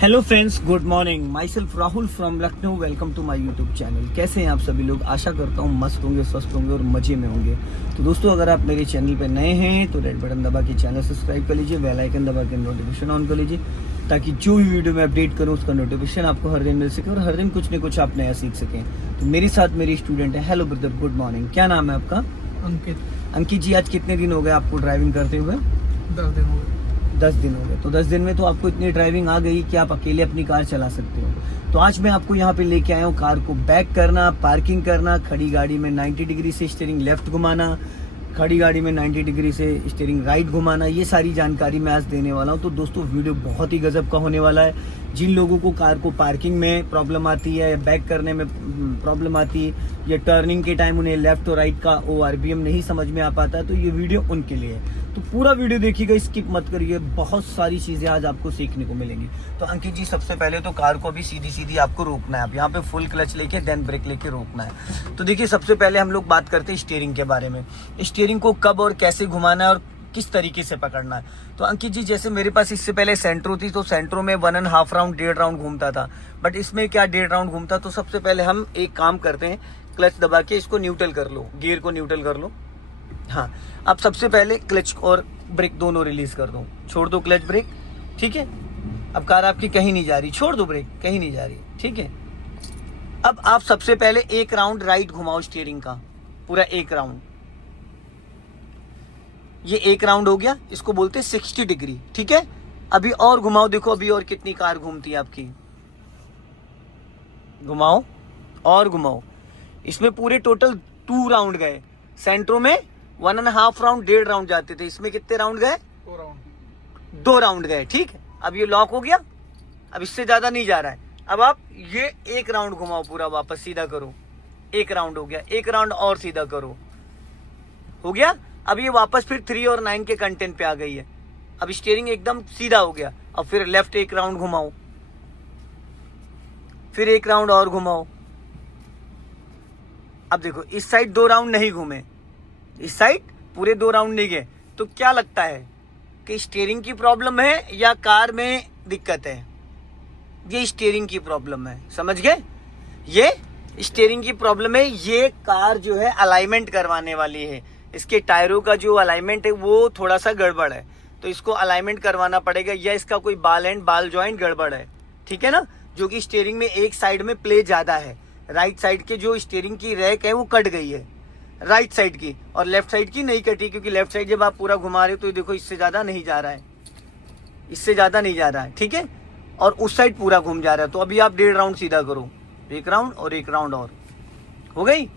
Hello friends, good morning. My self Rahul from Lucknow. Welcome to my YouTube channel. कैसे हैं आप सभी लोग? आशा करता हूँ मस्त होंगे, स्वस्थ होंगे और मजे में होंगे। तो दोस्तों, अगर आप मेरे चैनल पे नए हैं तो रेड बटन दबा के चैनल सब्सक्राइब कर लीजिए, बेल आइकन दबा के नोटिफिकेशन ऑन कर लीजिए, ताकि जो भी वीडियो मैं अपडेट करूँ उसका नोटिफिकेशन आपको हर दिन मिल सके और हर दिन कुछ न कुछ आप नया सीख सकें। तो मेरे साथ मेरी स्टूडेंट है। Hello brother, good morning. क्या नाम है आपका? अंकित। अंकित जी, आज कितने दिन हो गए आपको ड्राइविंग करते हुए? 10 दिन हो गए। 10 दिन हो गए। तो 10 दिन में तो आपको इतनी ड्राइविंग आ गई कि आप अकेले अपनी कार चला सकते हो। तो आज मैं आपको यहाँ पे लेके आया हूँ कार को बैक करना, पार्किंग करना, खड़ी गाड़ी में 90 डिग्री से स्टीयरिंग लेफ्ट घुमाना, खड़ी गाड़ी में 90 डिग्री से स्टीयरिंग राइट घुमाना। ये सारी जानकारी मैं आज देने वाला हूँ। तो दोस्तों, वीडियो बहुत ही गजब का होने वाला है। जिन लोगों को कार को पार्किंग में प्रॉब्लम आती है, बैक करने में प्रॉब्लम आती है, या टर्निंग के टाइम उन्हें लेफ्ट और राइट का ORBM नहीं समझ में आ पाता, तो ये वीडियो उनके लिए है। तो पूरा वीडियो देखिएगा, स्किप मत करिए। बहुत सारी चीजें आज आपको सीखने को मिलेंगी। तो अंकित जी, सबसे पहले तो कार को अभी सीधी सीधी आपको रोकना है। आप यहाँ पे फुल क्लच लेके देन ब्रेक लेके रोकना है। तो देखिए, सबसे पहले हम लोग बात करते हैं स्टीयरिंग के बारे में। स्टीयरिंग को कब और कैसे घुमाना है और किस तरीके से पकड़ना है। तो अंकित जी, जैसे मेरे पास इससे पहले सेंट्रो थी, तो सेंट्रो में 1.5 राउंड 1.5 राउंड घूमता था। बट इसमें क्या 1.5 राउंड घूमता। तो सबसे पहले हम एक काम करते हैं, क्लच दबा के इसको न्यूट्रल कर लो, गियर को न्यूट्रल कर लो। हाँ, अब सबसे पहले क्लच और ब्रेक दोनों रिलीज कर दो। छोड़ दो क्लच ब्रेक, ठीक है। अब कार आपकी कहीं नहीं जा रही, छोड़ दो ब्रेक, कहीं नहीं जा रही, ठीक है। अब आप सबसे पहले एक राउंड राइट घुमाओ स्टीयरिंग का, पूरा एक राउंड। ये एक राउंड हो गया, इसको बोलते हैं 60 डिग्री, ठीक है। अभी और घुमाओ, देखो अभी और कितनी कार घूमती है आपकी। घुमाओ और घुमाओ। इसमें पूरे टोटल 2 राउंड गए। सेंट्रो में 1.5 राउंड 1.5 राउंड जाते थे, इसमें कितने राउंड गए? 2 राउंड गए, ठीक है। अब ये लॉक हो गया, अब इससे ज्यादा नहीं जा रहा है। अब आप ये एक राउंड घुमाओ, पूरा वापस सीधा करो। एक राउंड हो गया, एक राउंड और सीधा करो, हो गया। अब ये वापस फिर 3 और 9 के कंटेंट पे आ गई है। अब स्टीयरिंग एकदम सीधा हो गया। अब फिर लेफ्ट एक राउंड घुमाओ, फिर एक राउंड और घुमाओ। अब देखो, इस साइड 2 राउंड नहीं घूमे, इस साइड पूरे 2 राउंड नहीं गए। तो क्या लगता है कि स्टीयरिंग की प्रॉब्लम है या कार में दिक्कत है? ये स्टीयरिंग की प्रॉब्लम है, समझ गए? ये स्टीयरिंग की प्रॉब्लम है। ये कार जो है अलाइनमेंट करवाने वाली है। इसके टायरों का जो अलाइनमेंट है वो थोड़ा सा गड़बड़ है, तो इसको अलाइनमेंट करवाना पड़ेगा, या इसका कोई बाल जॉइंट गड़बड़ है, ठीक है ना। जो कि स्टीयरिंग में एक साइड में प्ले ज्यादा है। राइट साइड के जो स्टीयरिंग की रैक है वो कट गई है राइट साइड की, और लेफ्ट साइड की नहीं कटी, क्योंकि लेफ्ट साइड जब आप पूरा घुमा रहे हो तो देखो इससे ज्यादा नहीं जा रहा है, इससे ज्यादा नहीं जा रहा है, ठीक है। और उस साइड पूरा घूम जा रहा है। तो अभी आप 1.5 राउंड सीधा करो, एक राउंड और एक राउंड और, हो गई।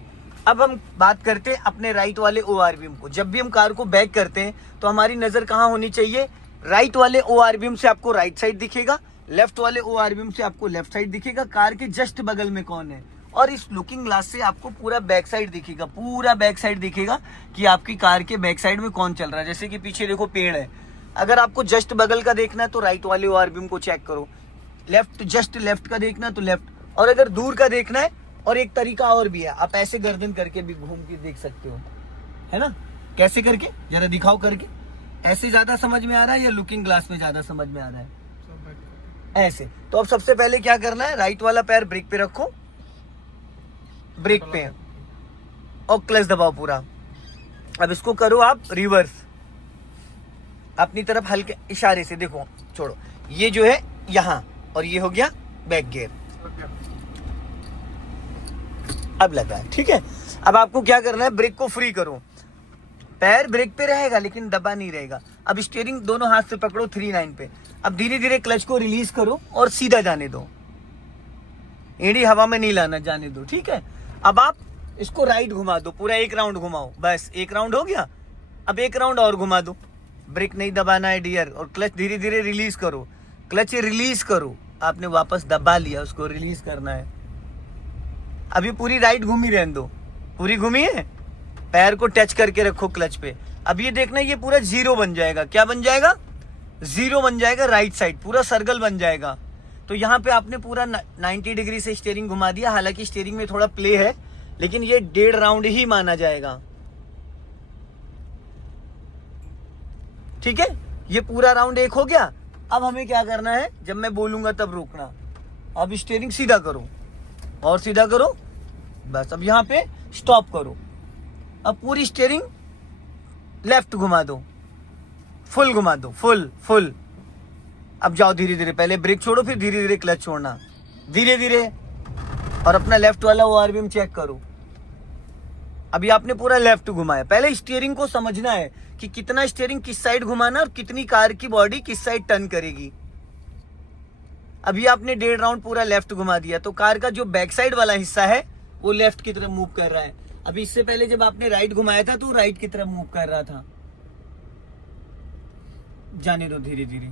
अब हम बात करते हैं अपने राइट वाले ORBM को। जब भी हम कार को बैक करते हैं तो हमारी नजर कहाँ होनी चाहिए? राइट वाले ORBM से आपको राइट साइड दिखेगा, लेफ्ट वाले ORBM से आपको लेफ्ट साइड दिखेगा। कार के जस्ट बगल में कौन है, और इस लुकिंग ग्लास से आपको पूरा बैक साइड दिखेगा, पूरा बैक साइड दिखेगा कि आपकी कार के बैक साइड में कौन चल रहा है। जैसे कि पीछे देखो पेड़ है, अगर आपको जस्ट बगल का देखना है तो राइट वाले ORBM को चेक करो, लेफ्ट जस्ट लेफ्ट का देखना है तो लेफ्ट, और अगर दूर का देखना है, और एक तरीका और भी है, आप ऐसे गर्दन करके भी घूम के देख सकते हो, है ना। कैसे करके, जरा दिखाओ करके। ऐसे ज्यादा समझ में आ रहा है या लुकिंग ग्लास में ज्यादा समझ में आ रहा है? ऐसे। तो अब सबसे पहले क्या करना है, राइट वाला पैर ब्रेक पे रखो, ब्रेक पे, और क्लच दबाओ पूरा। अब इसको करो आप रिवर्स, अपनी तरफ हल्के इशारे से, देखो छोड़ो, ये जो है यहां, और ये हो गया बैक गियर। अब लगा है, ठीक है। अब आपको क्या करना है, ब्रेक को फ्री करो, पैर ब्रेक पे रहेगा लेकिन दबा नहीं रहेगा। अब स्टीयरिंग दोनों हाथ से पकड़ो 3-9 पे। अब धीरे धीरे क्लच को रिलीज करो और सीधा जाने दो, एड़ी हवा में नहीं लाना, जाने दो, ठीक है। अब आप इसको राइट घुमा दो, पूरा एक राउंड घुमाओ, बस एक राउंड हो गया। अब एक राउंड और घुमा दो, ब्रेक नहीं दबाना है डियर, और क्लच धीरे धीरे रिलीज करो, क्लच रिलीज करो। आपने वापस दबा लिया, उसको रिलीज करना है। अभी पूरी राइट घूमी रहने दो, पूरी घूमी है, पैर को टच करके रखो क्लच पे। अब ये देखना, ये पूरा 0 बन जाएगा। क्या बन जाएगा? 0 बन जाएगा, राइट साइड पूरा सर्कल बन जाएगा। तो यहाँ पे आपने पूरा 90 डिग्री से स्टीयरिंग घुमा दिया। हालांकि स्टीयरिंग में थोड़ा प्ले है, लेकिन ये 1.5 राउंड ही माना जाएगा, ठीक है। ये पूरा राउंड एक हो गया। अब हमें क्या करना है, जब मैं बोलूंगा तब रोकना। अब स्टीयरिंग सीधा करो और सीधा करो, बस। अब यहाँ पे स्टॉप करो। अब पूरी स्टीयरिंग लेफ्ट घुमा दो, फुल घुमा दो, फुल फुल। अब जाओ धीरे धीरे, पहले ब्रेक छोड़ो फिर धीरे धीरे क्लच छोड़ना, धीरे धीरे। और अपना लेफ्ट वाला ORVM चेक करो। अभी आपने पूरा लेफ्ट घुमाया। पहले स्टीयरिंग को समझना है कि कितना स्टीयरिंग किस साइड घुमाना और कितनी कार की बॉडी किस साइड टर्न करेगी। अभी आपने 1.5 राउंड पूरा लेफ्ट घुमा दिया, तो कार का जो बैक साइड वाला हिस्सा है वो लेफ्ट की तरफ मूव कर रहा है। अभी इससे पहले जब आपने राइट घुमाया था तो राइट की तरफ मूव कर रहा था। जाने दो धीरे धीरे,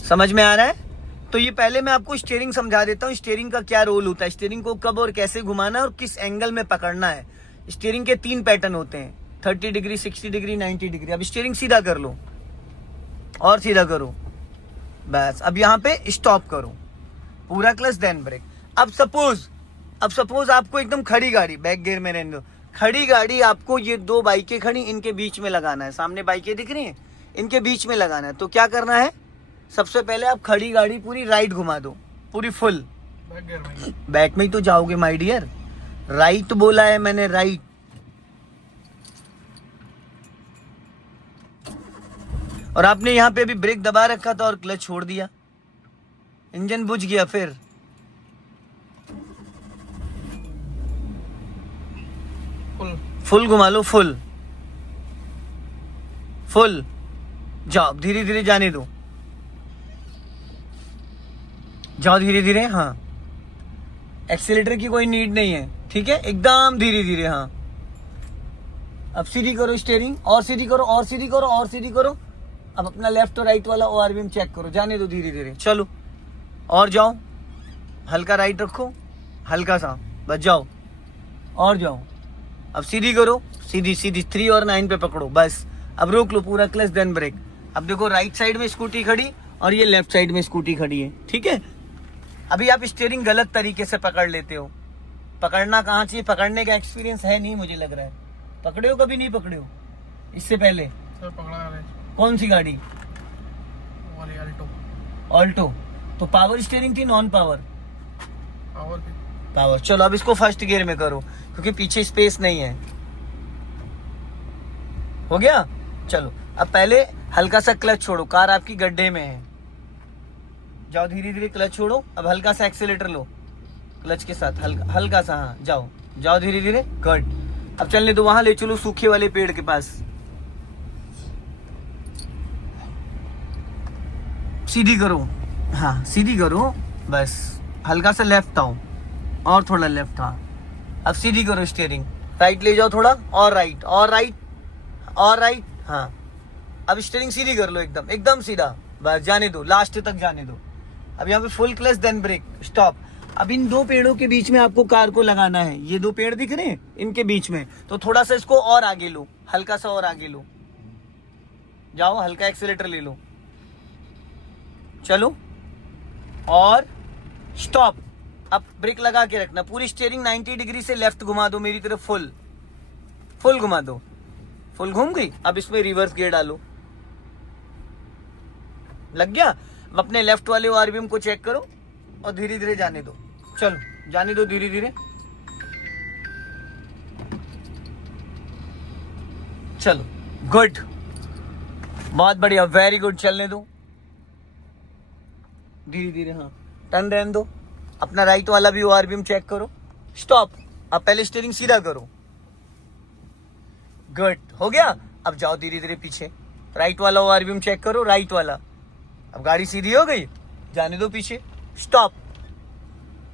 समझ में आ रहा है? तो ये पहले मैं आपको स्टीयरिंग समझा देता हूँ, स्टीयरिंग का क्या रोल होता है, स्टीयरिंग को कब और कैसे घुमाना है और किस एंगल में पकड़ना है। स्टीयरिंग के 3 पैटर्न होते हैं, 30 डिग्री, 60 डिग्री, 90 डिग्री। अब स्टीयरिंग सीधा कर लो और सीधा करो, बस। अब यहाँ पे स्टॉप करो, पूरा क्लच देन ब्रेक। अब सपोज आपको एकदम खड़ी गाड़ी, बैक गियर में रहने दो, खड़ी गाड़ी आपको ये 2 बाइकें खड़ी, इनके बीच में लगाना है। सामने बाइकें दिख रही हैं, इनके बीच में लगाना है। तो क्या करना है, सबसे पहले आप खड़ी गाड़ी पूरी राइट घुमा दो, पूरी फुल। बैक में ही तो जाओगे माय डियर, राइट बोला है मैंने, राइट। और आपने यहाँ पे भी ब्रेक दबा रखा था और क्लच छोड़ दिया, इंजन बुझ गया। फिर फुल घुमा लो, फुल फुल। जाओ धीरे धीरे, जाने दो, जाओ धीरे धीरे। हाँ, एक्सीलेटर की कोई नीड नहीं है, ठीक है, एकदम धीरे धीरे। हाँ, अब सीधी करो स्टीयरिंग, और सीधी करो, और सीधी करो, और सीधी करो। अब अपना लेफ्ट और राइट वाला ORVM चेक करो, जाने दो धीरे धीरे। चलो और जाओ, हल्का राइट रखो, हल्का सा, बस जाओ और जाओ। अब सीधी करो, सीधी सीधी, 3 और 9 पे पकड़ो, बस। अब रोक लो पूरा क्लच देन ब्रेक। अब देखो राइट साइड में स्कूटी खड़ी और ये लेफ्ट साइड में स्कूटी खड़ी है, ठीक है। अभी आप स्टीयरिंग गलत तरीके से पकड़ लेते हो। पकड़ना कहाँ चाहिए, पकड़ने का एक्सपीरियंस है नहीं, मुझे लग रहा है। पकड़े हो, कभी नहीं पकड़े हो इससे पहले? सर पकड़ा है। कौन सी गाड़ी? वाली अल्टो। ऑल्टो। तो पावर स्टीयरिंग थी, नॉन पावर? पावर की। पावर। चलो अब इसको फर्स्ट गियर में करो, क्योंकि पीछे स्पेस नहीं है। हो गया? चलो अब पहले हल्का सा क्लच छोड़ो, कार आपकी गड्ढे में है। जाओ धीरे धीरे, क्लच छोड़ो। अब हल्का सा एक्सीलेटर लो, क्लच के साथ हल्का हल्का सा। हाँ, जाओ जाओ धीरे धीरे, गुड। अब चलने दो, वहां ले चलो सूखे वाले पेड़ के पास। सीधी करो, हाँ सीधी करो, बस। हल्का सा लेफ्ट आओ, और थोड़ा लेफ्ट। हाँ, अब सीधी करो स्टीयरिंग, राइट ले जाओ थोड़ा, और राइट, और राइट, और राइट। हाँ, अब स्टीयरिंग सीधी कर लो, एकदम एकदम सीधा, बस। जाने दो, लास्ट तक जाने दो। अब यहाँ पे full clutch then brake, stop. अब इन 2 पेड़ों के बीच में आपको कार को लगाना है। ये 2 पेड़ दिख रहे हैं, इनके बीच में। तो थोड़ा सा इसको और आगे लो, हल्का सा और आगे लो, जाओ, हल्का एक्सीलेटर ले लो, चलो, और स्टॉप। अब ब्रेक लगा के रखना, पूरी स्टीयरिंग 90 डिग्री से लेफ्ट घुमा दो मेरी तरफ, फुल फुल घुमा दो, फुल घूम गई। अब इसमें रिवर्स गियर डालो, लग गया। अब अपने लेफ्ट वाले ORVM को चेक करो और धीरे धीरे जाने दो, चलो जाने दो धीरे धीरे, चलो, गुड, बहुत बढ़िया, वेरी गुड। चलने दो धीरे धीरे, हाँ, टर्न रहने दो। अपना राइट वाला भी ORVM चेक करो, स्टॉप। अब पहले स्टीयरिंग सीधा करो, गुड, हो गया। अब जाओ धीरे धीरे पीछे, राइट वाला ORVM चेक करो, राइट वाला। अब गाड़ी सीधी हो गई, जाने दो पीछे, स्टॉप।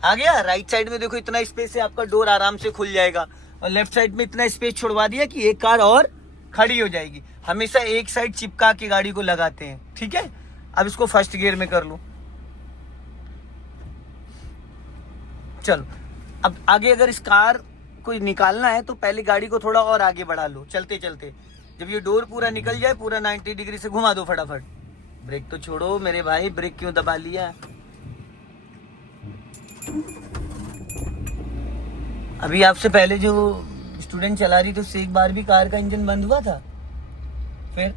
आ गया। राइट साइड में देखो इतना स्पेस है, आपका डोर आराम से खुल जाएगा। और लेफ्ट साइड में इतना स्पेस छुड़वा दिया कि एक कार और खड़ी हो जाएगी। हमेशा एक साइड चिपका के गाड़ी को लगाते हैं, ठीक है। अब इसको फर्स्ट गियर में कर लो, चलो। अब आगे अगर इस कार को निकालना है तो पहले गाड़ी को थोड़ा और आगे बढ़ा लो, चलते चलते। जब ये डोर पूरा निकल जाए, पूरा 90 डिग्री से घुमा दो फटाफट। ब्रेक तो छोड़ो मेरे भाई, ब्रेक क्यों दबा लिया? अभी आपसे पहले जो स्टूडेंट चला रही थी उससे एक बार भी कार का इंजन बंद हुआ था? फिर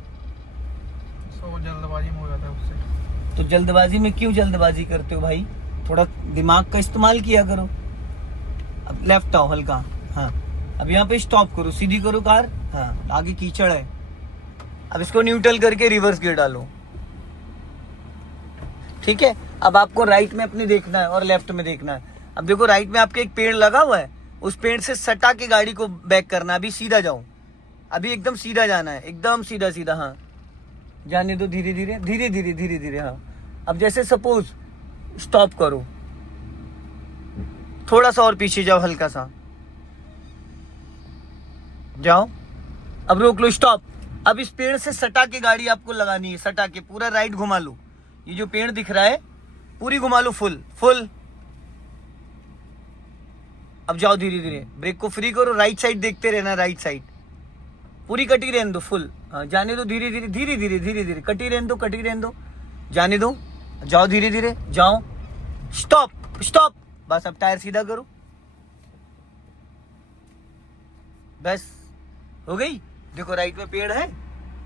सो जल्दबाजी में हो जाता है उससे। तो जल्दबाजी में क्यों जल्दबाजी करते हो भाई? थोड़ा दिमाग का इस्तेमाल किया करो। अब लेफ्ट आओ हल्का, हाँ। अब यहाँ पे स्टॉप करो, सीधी करो कार, हाँ। आगे कीचड़ है, अब इसको न्यूट्रल करके रिवर्स गियर डालो, ठीक है। अब आपको राइट में अपने देखना है और लेफ्ट में देखना है। अब देखो राइट में आपके एक पेड़ लगा हुआ है, उस पेड़ से सटा के गाड़ी को बैक करना। अभी सीधा जाओ, अभी एकदम सीधा जाना है, एकदम सीधा सीधा, हाँ। जाने दो, धीरे धीरे धीरे धीरे धीरे धीरे, हाँ। अब जैसे सपोज स्टॉप करो, थोड़ा सा और पीछे जाओ, हल्का सा जाओ। अब रोक लो, स्टॉप। अब इस पेड़ से सटा के गाड़ी आपको लगानी है, सटा के पूरा राइट घुमा लो। ये जो पेड़ दिख रहा है पूरी घुमा लो, फुल फुल। अब जाओ धीरे धीरे, ब्रेक को फ्री करो, राइट साइड देखते रहना, राइट साइड पूरी कटी रहने दो, फुल, हाँ। जाने दो, धीरे धीरे धीरे धीरे धीरे धीरे, कटी रहने दो, कटी रहने दो, जाने दो। जाओ धीरे धीरे, जाओ, स्टॉप स्टॉप। बस अब टायर सीधा करो, बस हो गई। देखो राइट में पेड़ है,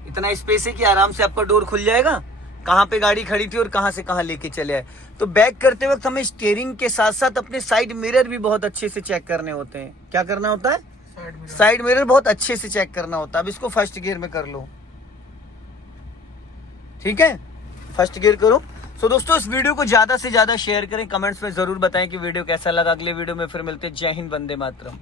इतना स्पेस है कि आराम से आपका डोर खुल जाएगा। कहाँ पे गाड़ी खड़ी थी और कहाँ से कहाँ लेके चले आए। तो बैक करते वक्त हमें स्टीयरिंग के साथ साथ अपने साइड मिरर भी बहुत अच्छे से चेक करने होते हैं। क्या करना होता है? साइड मिरर बहुत अच्छे से चेक करना होता है। अब इसको फर्स्ट गियर में कर लो, ठीक है, फर्स्ट गियर करो। सो दोस्तों इस वीडियो को ज्यादा से ज्यादा शेयर करें, कमेंट्स में जरूर बताएं कि वीडियो कैसा लगा। अगले वीडियो में फिर मिलते हैं। जय हिंद, वंदे मातरम।